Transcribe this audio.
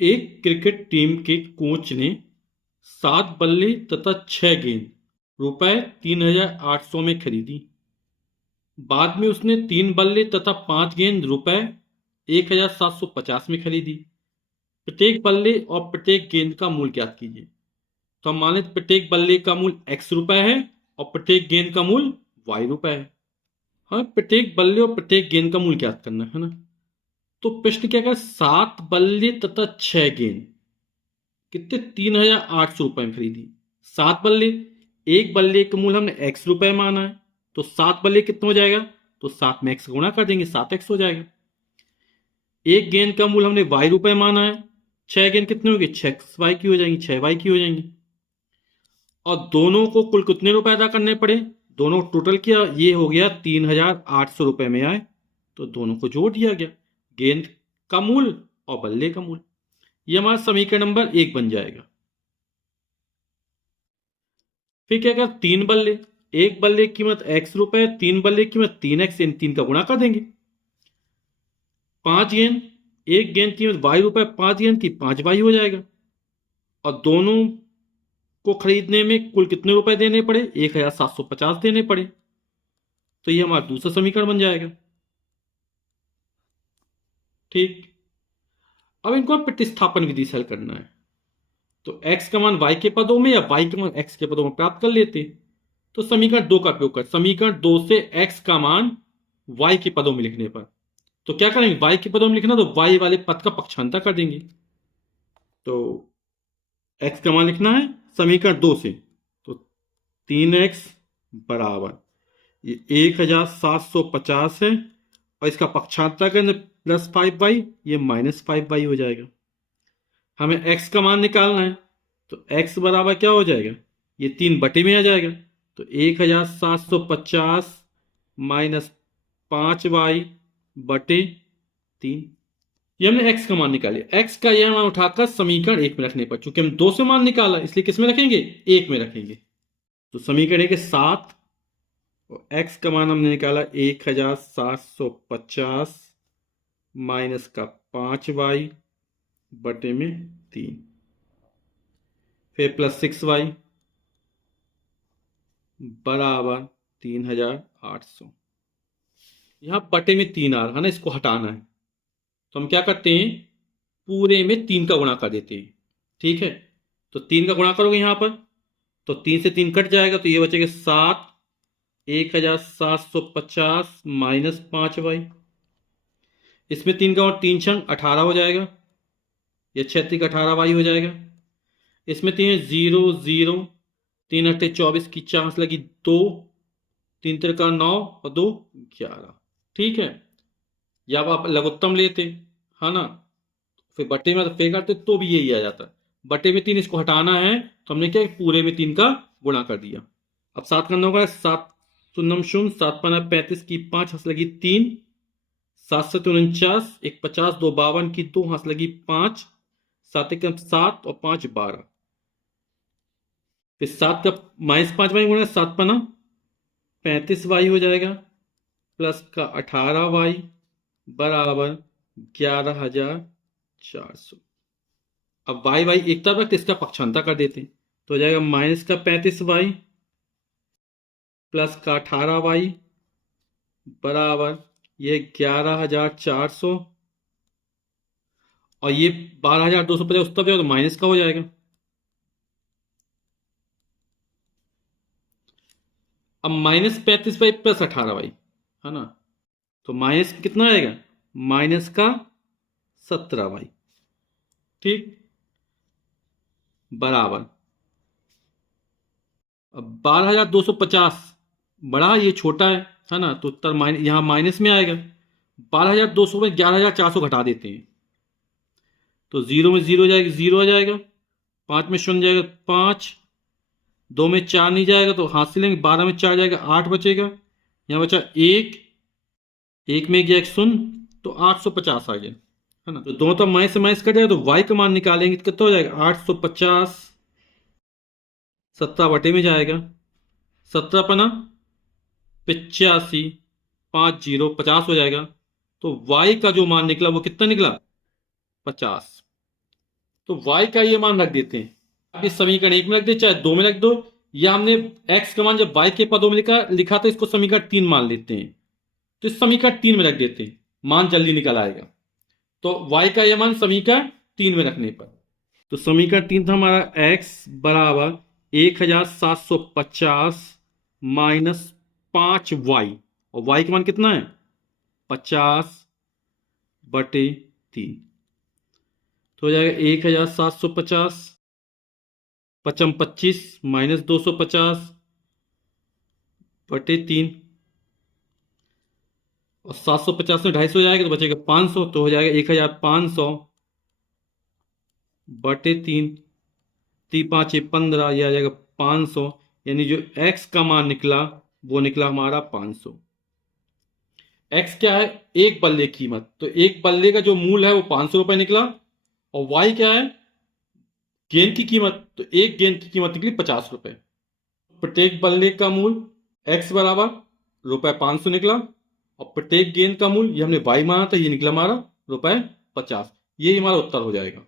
एक cricket team के coach ने 7 बल्ले तथा 6 गेंद रुपए 3,800 में खरीदी। बाद में उसने 3 बल्ले तथा 5 गेंद रुपए 1,750 में खरीदी। प्रत्येक बल्ले और प्रत्येक गेंद का मूल्य ज्ञात कीजिए। तो हम मान लेते प्रत्येक बल्ले का मूल्य x रुपए है और प्रत्येक गेंद का मूल्य y रुपए है। हमें प्रत्येक बल्ले और प्रत्येक गेंद का मूल्य ज्ञात करना है ना। तो प्रश्न क्या कह 7 बल्ले तथा 6 गेंद कितने 3,800 रुपए में खरीदी। 7 बल्ले, एक बल्ले का मूल्य हमने x रुपए माना है, तो 7 बल्ले कितना हो जाएगा, तो 7 में x गुणा कर देंगे 7x हो जाएगा। एक गेंद का मूल्य हमने y रुपए माना है, 6 गेंद कितने होंगे 6y की हो जाएंगी, 6y की हो जाएंगी। और दोनों को कुल कितने रुपए अदा करने पड़े, दोनों टोटल किया, ये हो गया 3,800 रुपए में आए, तो दोनों को जोड़ दिया गया, गेंद का मूल्य और बल्ले का मूल्य। ये हमारा समीकरण नंबर 1 बन जाएगा। फिर क्या कर 3 बल्ले, एक बल्ले की कीमत x रुपए, 3 बल्ले की कीमत 3x, इन तीन का गुणा कर देंगे। 5 गेंद, एक गेंद की कीमत y रुपए, 5 गेंद की 5y हो जाएगा। और दोनों को खरीदने में कुल कितने रुपए देने पड़े, 1,750 देने पड़े, तो ये हमारा दूसरा समीकरण बन जाएगा। ठीक, अब इनको प्रतिस्थापन विधि से हल करना है। तो x का मान y के पदों में या y का मान x के पदों में प्राप्त कर लेते हैं। तो समीकरण 2 का उपयोग कर, समीकरण 2 से x का मान y के पदों में लिखने पर, तो क्या करेंगे, y के पदों में लिखना, तो y वाले पद का पक्षांतर कर देंगे। तो x का मान लिखना है समीकरण 2 से, तो 3x बराबर ये 1,750 है, और इसका पक्षांतर करें +5y, ये -5y हो जाएगा। हमें x का मान निकालना है, तो x बराबर क्या हो जाएगा, ये 3 बटे में आ जाएगा, तो 1,750 -5y बटे 3। ये हमने x का मान निकाले, x का यह मान उठाकर समीकरण 1 में रखने पर, चूंकि हम 2 से मान निकाला इसलिए किस में रखेंगे, 1 में रखेंगे। तो समीकरण 1 है 7 और x का मान हमने निकाला 1,750 माइनस का 5y बटे में 3, फिर +6y बराबर 3,800। यहां बटे में 3 आ रहा है ना, इसको हटाना है, तो हम क्या करते हैं, पूरे में 3 का गुणा कर देते हैं। ठीक है, तो 3 का गुणा करोगे यहां पर, तो 3 से 3 कट जाएगा, तो ये बचेगा 7, 1,750 -5y, इसमें 3 का और 3 छंग 18 हो जाएगा, ये 36 18y हो जाएगा। इसमें 3 0 0, 3 अट्ठे 24 की चांस लगी 2, 3 तिरका 9 और 2 11। ठीक है, या अब आप लघुत्तम लेते है ना, फिर बटे में फेंक करते तो भी यही आ जाता। बटे में 3 इसको हटाना है, तो हमने क्या पूरे में 3 का गुणा कर दिया। अब 7 करना होगा, 7 शून्य शून्य, 7 5 35 की 5 हंस लगी 3, 7 से 49, 1 50, 2 52 की 2 हंस लगी 5, 7 1 7 और 5 12। फिर 7 का -5y गुणा 7 पना 35y हो जाएगा, प्लस का 18y बराबर 11,400। अब y y एक तरफ रखते इसका पक्षांतर कर देते हैं, तो हो जाएगा माइनस का 35y प्लस का 18y बराबर ये 11,400, और ये 12,250 उस तरफ जाओ तो माइनस का हो जाएगा। अब -35y प्लस 18y है ना, तो माइनस कितना आएगा, माइनस का 17y। ठीक, बराबर अब 12,250 बड़ा, ये छोटा है ना, तो उत्तर यहां माइनस में आएगा। 12,200 में 11,400 घटा देते हैं, तो 0 में 0 जाएगा, 0 आ जाएगा, 5 में शून्य जाएगा 5, 2 में 4 नहीं जाएगा तो हाथ से लेंगे, 12 में 4 जाएगा 8 बचेगा, यहाँ बचा 1, 1 में गया 1 शून्य, तो 850 आ गया है ना। तो दोनों तरफ माइनस से माइनस कट जाएगा, तो y का मान निकालेंगे तो कितना हो जाएगा 850, 17 बटे में जाएगा, 17 पना 85, 5 0 50 हो जाएगा। तो y का जो मान निकला वो कितना निकला 50। तो y का ये मान रख देते हैं। आप इस समीकरण 1 में रख दे चाहे 2 में रख दो, या हमने x का मान जब y के पदों में लिखा था, इसको समीकरण 3 मान लेते हैं, तो इस समीकरण 3 में रख देते हैं, मान जल्दी निकल आएगा। तो y का यह मान समीकरण 3 में रखने पर, तो समीकरण 3 था हमारा x बराबर 1750 माइनस 5y, और y का मान कितना है 50/3, तो हो जाएगा 1750, 25 माइनस 250/3, और 750 में 250 हो जाएगा तो बचेगा 500, तो हो जाएगा 1500/3, 3×5 = 15, यह आ जाएगा 500, यानी जो x का मान निकला वो निकला हमारा 500। x क्या है, एक बल्ले की कीमत, तो एक बल्ले का जो मूल है वो 500 रुपए निकला, और y क्या है गेंद की कीमत, तो एक गेंद की कीमत निकली 50 रुपए। प्रत्येक बल्ले का मूल x बराबर ₹500 निकला, और प्रत्येक गेंद का मूल ये हमने y माना था, ये निकला हमारा ₹50। यही हमारा उत्तर हो जाएगा।